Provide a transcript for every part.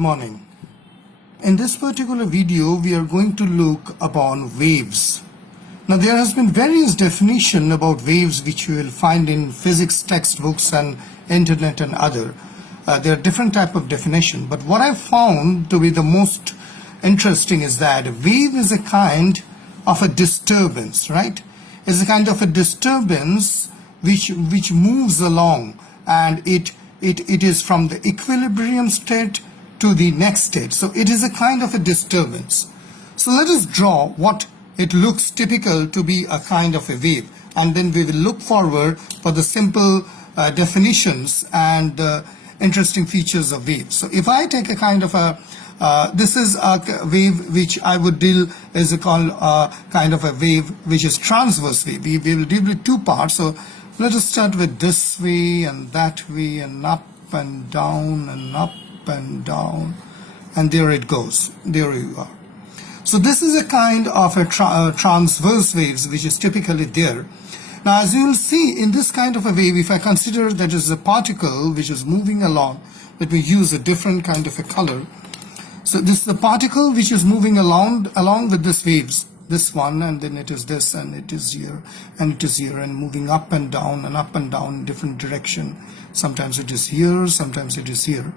morning. In this particular video, we are going to look upon waves. Now, there has been various definitions about waves which you will find in physics textbooks and internet and other. There are different type of definition, but what I found to be the most interesting is that a wave is a kind of a disturbance, right? It's a kind of a disturbance which moves along, and it is from the equilibrium state to the next state. So it is a kind of a disturbance. So let us draw what it looks typical to be a kind of a wave, and then we will look forward for the simple definitions and interesting features of waves. So if I take a kind of a this is a wave which I would deal as a kind of a wave which is transverse wave. We will deal with two parts. So let us start with this way and that way and up and down and up and down, and there it goes. There you are. So this is a kind of a transverse waves which is typically there. Now, as you will see in this kind of a wave, if I consider that is a particle which is moving along, let me use a different kind of a color. So this is the particle which is moving along with this waves, this one, and then it is this, and it is here, and it is here, and moving up and down in different direction. Sometimes it is here, sometimes it is here.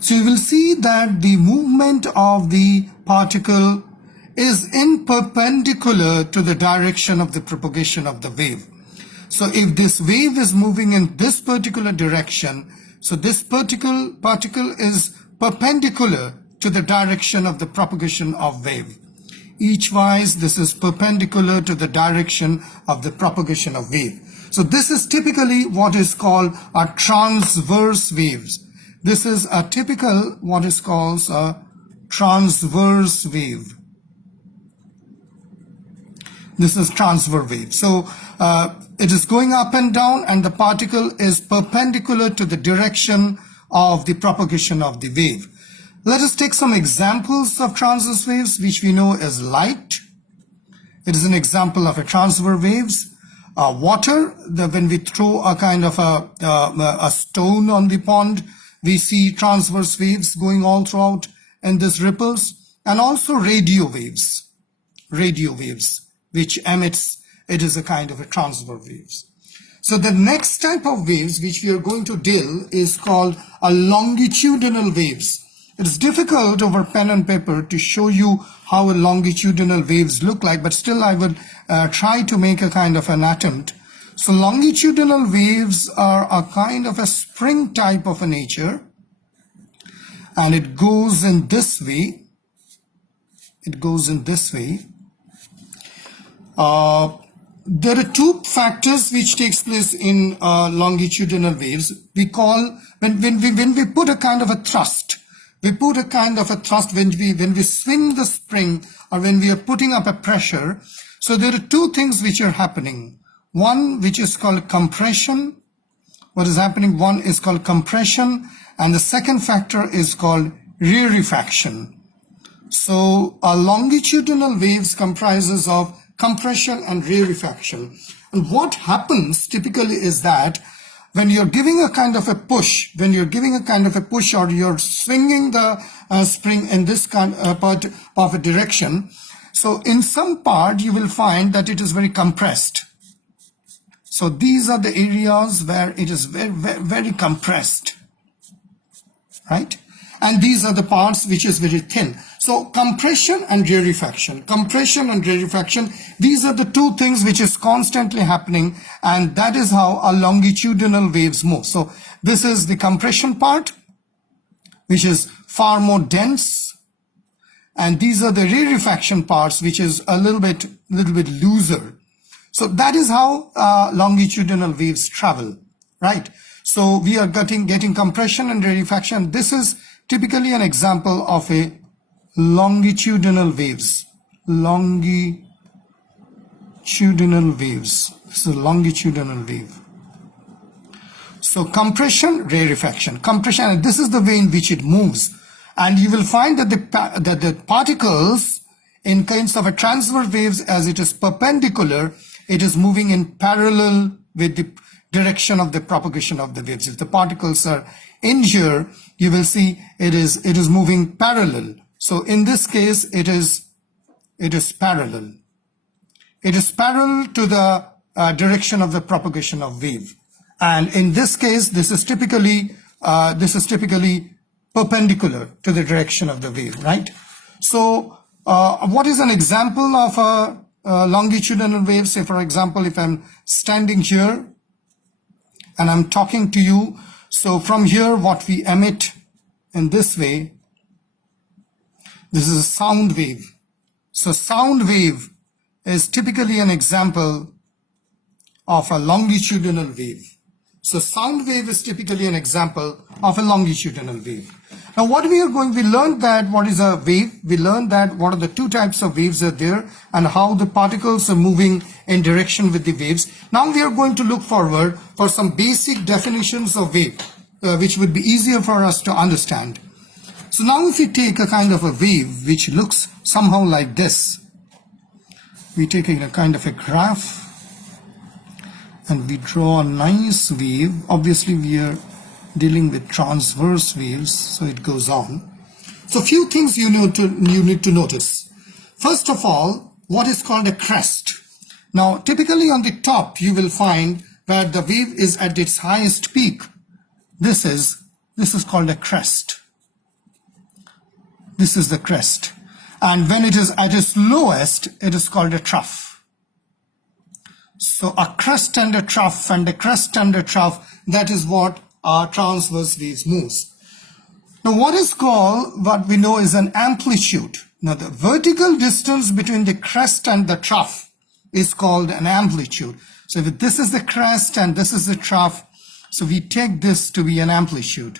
So you will see that the movement of the particle is in perpendicular to the direction of the propagation of the wave. So if this wave is moving in this particular direction, so this particle is perpendicular to the direction of the propagation of wave. Each wise, this is perpendicular to the direction of the propagation of wave. So this is typically what is called a transverse waves. This is a typical what is called a transverse wave. This is transverse wave. So it is going up and down, and the particle is perpendicular to the direction of the propagation of the wave. Let us take some examples of transverse waves which we know as light. It is an example of a transverse waves. Water, when we throw a kind of a stone on the pond, we see transverse waves going all throughout in these ripples, and also radio waves, which emits, it is a kind of a transverse waves. So the next type of waves which we are going to deal is called a longitudinal waves. It is difficult over pen and paper to show you how a longitudinal waves look like, but still I will try to make a kind of an attempt. So longitudinal waves are a kind of a spring type of a nature, and it goes in this way. It goes in this way. There are two factors which takes place in longitudinal waves. We call, when we put a kind of a thrust, when we swing the spring, or when we are putting up a pressure. So there are two things which are happening. One which is called compression. What is happening? One is called compression, and the second factor is called rarefaction. So a longitudinal waves comprises of compression and rarefaction. And what happens typically is that when you're giving a kind of a push, or you're swinging the spring in this kind part of a direction, so in some part you will find that it is very compressed. So these are the areas where it is very, very, very compressed, right? And these are the parts which is very thin. So compression and rarefaction, these are the two things which is constantly happening, and that is how a longitudinal waves move. So this is the compression part, which is far more dense, and these are the rarefaction parts, which is a little bit looser. So that is how longitudinal waves travel, right? So we are getting compression and rarefaction. This is typically an example of a longitudinal waves. Longitudinal waves. This is a longitudinal wave. So compression, rarefaction. Compression, and this is the way in which it moves. And you will find that the particles in kinds of a transverse waves, as it is perpendicular, it is moving in parallel with the direction of the propagation of the waves. If the particles are in here, you will see it is moving parallel. So in this case, it is parallel. It is parallel to the direction of the propagation of wave. And in this case, this is typically perpendicular to the direction of the wave, right? So what is an example of a longitudinal wave? Say, for example, if I'm standing here and I'm talking to you, so from here what we emit in this way, this is a sound wave. So sound wave is typically an example of a longitudinal wave. So sound wave is typically an example of a longitudinal wave. Now what we learned that what is a wave, we learned that what are the two types of waves are there and how the particles are moving in direction with the waves. Now we are going to look forward for some basic definitions of wave, which would be easier for us to understand. So now if we take a kind of a wave which looks somehow like this, we take a kind of a graph and we draw a nice wave. Obviously we are dealing with transverse waves, so it goes on. So few things you need to notice. First of all, what is called a crest. Now typically on the top you will find where the wave is at its highest peak. This is called a crest. This is the crest. And when it is at its lowest, it is called a trough. So a crest and a trough, and a crest and a trough, that is what our transverse waves moves. Now what we know is an amplitude. Now the vertical distance between the crest and the trough is called an amplitude. So if this is the crest and this is the trough, so we take this to be an amplitude.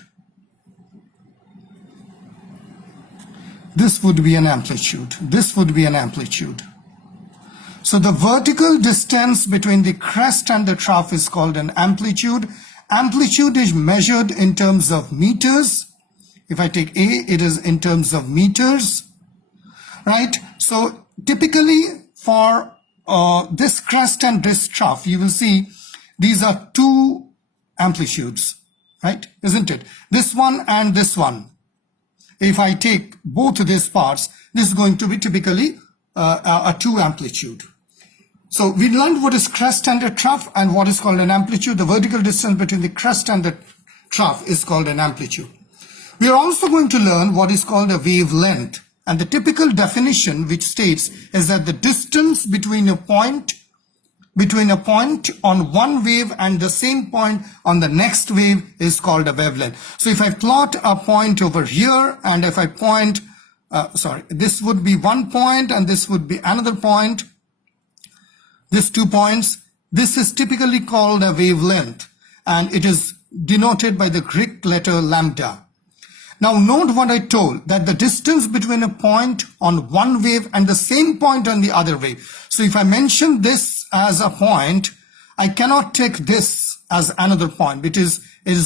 This would be an amplitude. This would be an amplitude. So the vertical distance between the crest and the trough is called an amplitude. Amplitude is measured in terms of meters. If I take A, it is in terms of meters, right? So typically for this crest and this trough, you will see these are two amplitudes, right? Isn't it? This one and this one. If I take both of these parts, this is going to be typically a two amplitude. So we learned what is crest and a trough and what is called an amplitude. The vertical distance between the crest and the trough is called an amplitude. We are also going to learn what is called a wavelength. And the typical definition which states is that the distance between a point on one wave and the same point on the next wave is called a wavelength. So if I plot a point over here and if I point, this would be one point and this would be another point, these 2 points, this is typically called a wavelength and it is denoted by the Greek letter lambda. Now note what I told, that the distance between a point on one wave and the same point on the other wave. So if I mention this as a point, I cannot take this as another point. It is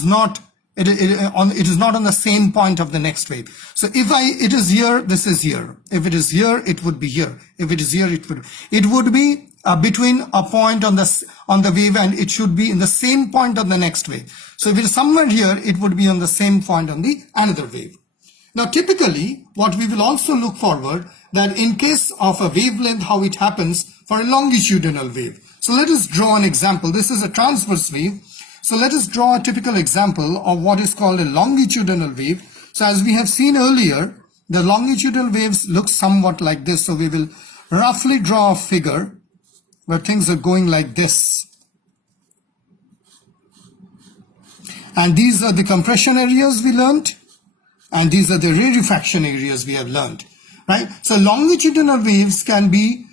not on the same point of the next wave. So if it is here, this is here. If it is here, it would be here. If it is here, it would be between a point on the wave and it should be in the same point on the next wave. So if it is somewhere here, it would be on the same point on the another wave. Now typically what we will also look forward that in case of a wavelength, how it happens for a longitudinal wave. So let us draw an example. This is a transverse wave. So let us draw a typical example of what is called a longitudinal wave. So as we have seen earlier, the longitudinal waves look somewhat like this. So we will roughly draw a figure where things are going like this. And these are the compression areas we learned. And these are the rarefaction areas we have learned, right? So longitudinal waves can be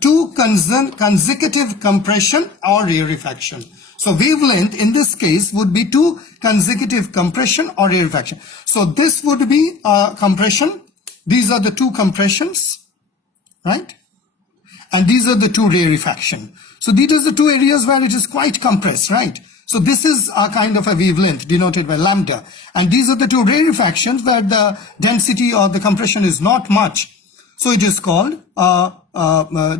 two consecutive compression or rarefaction. So wavelength in this case would be two consecutive compression or rarefaction. So this would be compression. These are the two compressions, right? And these are the two rarefaction. So these are the two areas where it is quite compressed, right? So this is a kind of a wavelength denoted by lambda. And these are the two rarefactions where the density or the compression is not much. So it is called,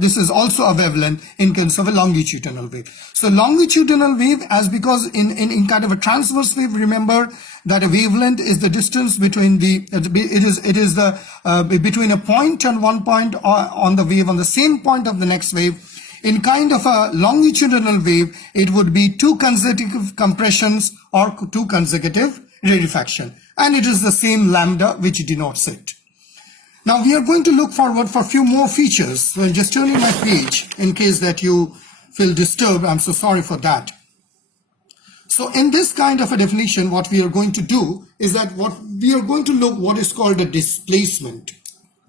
this is also a wavelength in terms of a longitudinal wave. So longitudinal wave, as because in kind of a transverse wave, remember that a wavelength is the distance between the, between a point and one point on the wave, on the same point of the next wave. In kind of a longitudinal wave, it would be 2 consecutive compressions or 2 consecutive rarefaction. And it is the same lambda which denotes it. Now we are going to look forward for a few more features. So I'm just turning my page in case that you feel disturbed. I'm so sorry for that. So in this kind of a definition, what we are going to do is that we are going to look what is called a displacement,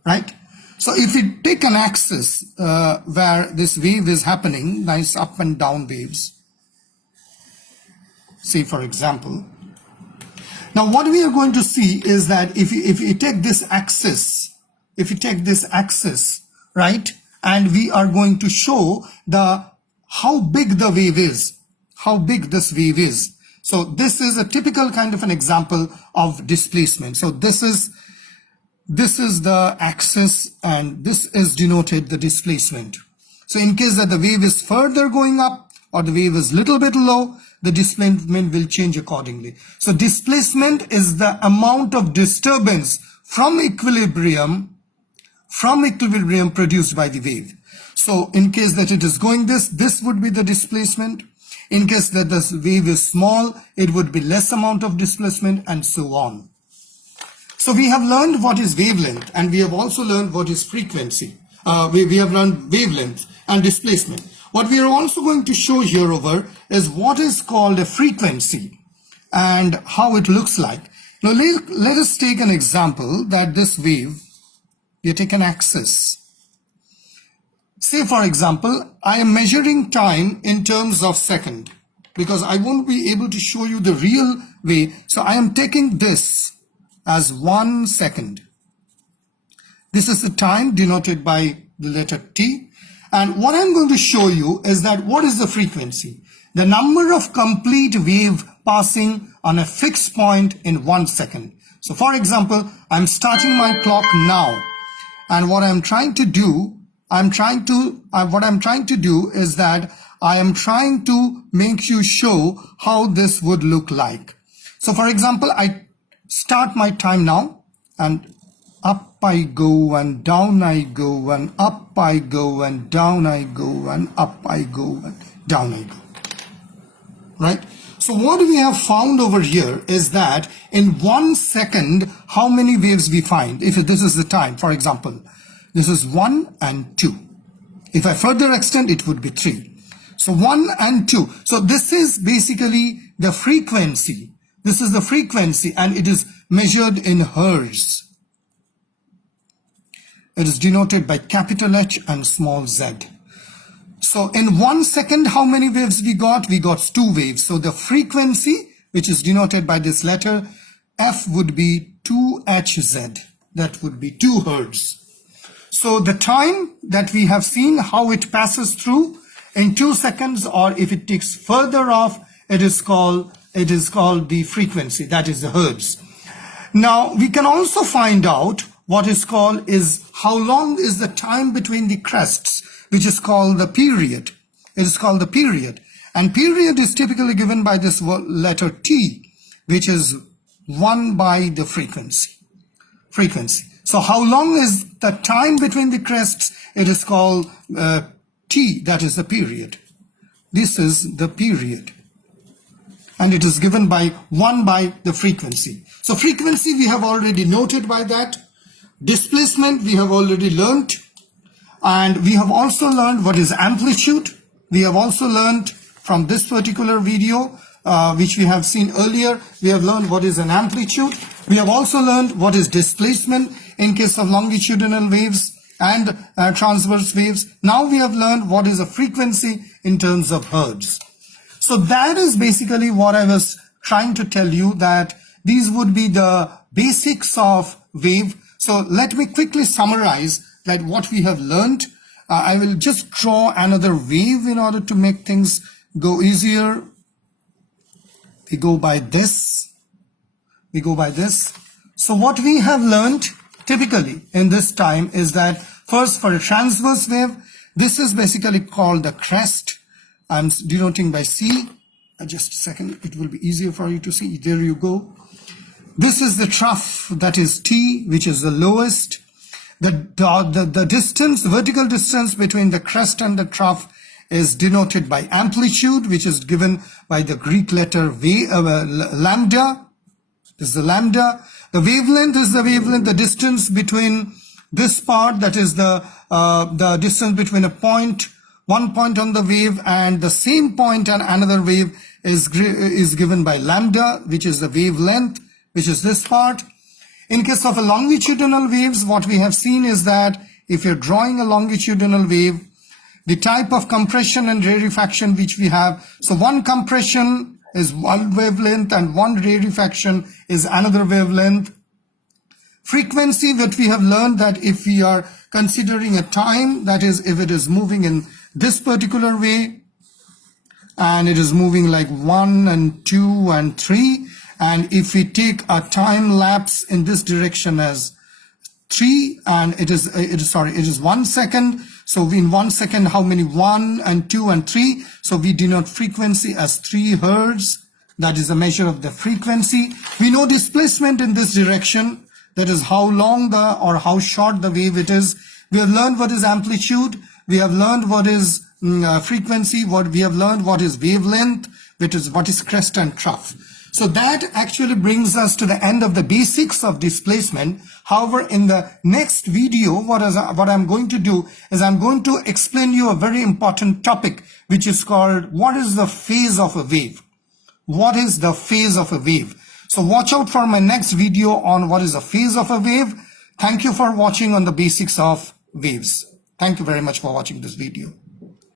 right? So if we take an axis where this wave is happening, nice up and down waves, say for example. Now what we are going to see is that if you take this axis, right, and we are going to show how big the wave is, how big this wave is. So this is a typical kind of an example of displacement. So this is the axis and this is denoted the displacement. So in case that the wave is further going up or the wave is little bit low, the displacement will change accordingly. So displacement is the amount of disturbance from equilibrium produced by the wave. So in case that it is going this would be the displacement. In case that this wave is small, it would be less amount of displacement, and so on. So we have learned what is wavelength, and we have also learned what is frequency. We have learned wavelength and displacement. What we are also going to show here over is what is called a frequency and how it looks like. Now let us take an example that this wave, you take an axis. Say for example, I am measuring time in terms of second because I won't be able to show you the real way. So I am taking this as 1 second. This is the time denoted by the letter T. And what I'm going to show you is that what is the frequency? The number of complete wave passing on a fixed point in 1 second. So for example, I'm starting my clock now. And what I'm trying to do, is that I am trying to make you show how this would look like. So for example, I start my time now and up I go and down I go and up I go and down I go and up I go and down I go. Right? So what we have found over here is that in 1 second, how many waves we find? If this is the time, for example, this is 1 and 2. If I further extend, it would be 3. So 1 and 2. So this is basically the frequency. This is the frequency and it is measured in hertz. It is denoted by capital H and small z. So in 1 second, how many waves we got? We got 2 waves. So the frequency, which is denoted by this letter F, would be 2Hz. That would be 2 hertz. So the time that we have seen how it passes through in 2 seconds, or if it takes further off, it is called the frequency, that is the hertz. Now we can also find out what is called is how long is the time between the crests, which is called the period. It is called the period, and period is typically given by this letter T, which is 1 by the frequency. So how long is the time between the crests? It is called T, that is the period. This is the period. And it is given by 1 by the frequency. So frequency we have already noted by that. Displacement we have already learned. And we have also learned what is amplitude. We have also learned from this particular video, which we have seen earlier, we have learned what is an amplitude. We have also learned what is displacement in case of longitudinal waves and transverse waves. Now we have learned what is a frequency in terms of hertz. So that is basically what I was trying to tell you, that these would be the basics of wave. So let me quickly summarize that what we have learned. I will just draw another wave in order to make things go easier. We go by this. So what we have learned typically in this time is that first for a transverse wave, this is basically called the crest. I'm denoting by C. Just a second, it will be easier for you to see. There you go. This is the trough, that is T, which is the lowest. The distance, the vertical distance between the crest and the trough is denoted by amplitude, which is given by the Greek letter lambda. This is the lambda. The wavelength is the wavelength, the distance between this part, that is the distance between one point on the wave and the same point on another wave is given by lambda, which is the wavelength, which is this part. In case of a longitudinal waves, what we have seen is that if you're drawing a longitudinal wave, the type of compression and rarefaction which we have, so one compression is one wavelength and one rarefaction is another wavelength. Frequency, that we have learned that if we are considering a time, that is if it is moving in this particular way and it is moving like 1 and 2 and 3, and if we take a time lapse in this direction as 3 and it is 1 second, so in 1 second how many 1 and 2 and 3, so we denote frequency as 3 hertz. That is a measure of the frequency. We know displacement in this direction, that is how long or how short the wave it is. We have learned what is amplitude, we have learned what is frequency, we have learned what is wavelength, what is crest and trough. So that actually brings us to the end of the basics of displacement. However, in the next video, what I'm going to do is I'm going to explain you a very important topic, which is called what is the phase of a wave? What is the phase of a wave? So watch out for my next video on what is the phase of a wave. Thank you for watching on the basics of waves. Thank you very much for watching this video.